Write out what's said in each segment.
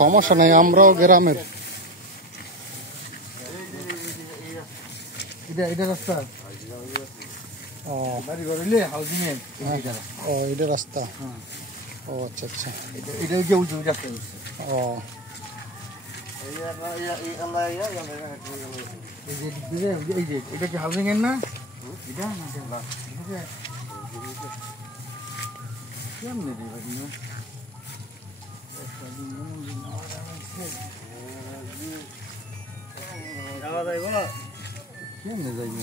সমস্যা নেই, আমরাও গ্রামের। এটা রাস্তা এটা রাস্তা। ও আচ্ছা আচ্ছা, এটা রাস্তা। ও এটা কি হাউজিং এর না? এটা কেমনে কেমনে যাইব?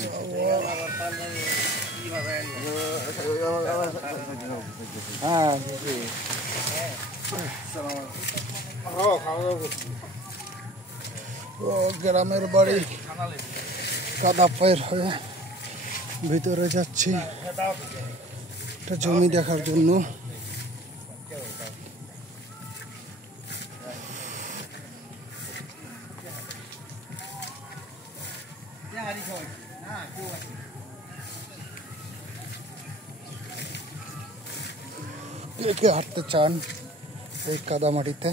হ্যাঁ ও গ্রামের বাড়ি, কাদা পায়ের হয়ে ভিতরে যাচ্ছি একটা জমি দেখার জন্য। কে কে হাঁটতে চান এই কাদামাটিতে?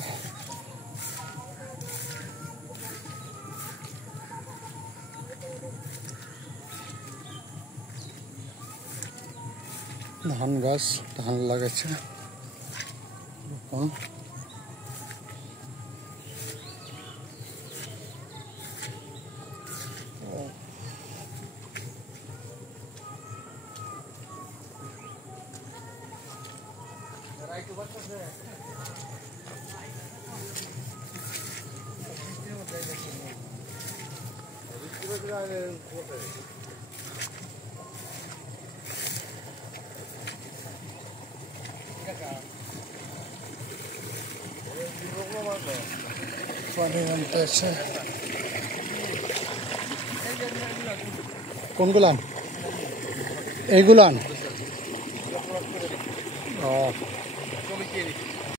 ধান গাছ, ধান লাগাচ্ছে পানি আনতে আছে। কোনগুলান? এইগুলান? ও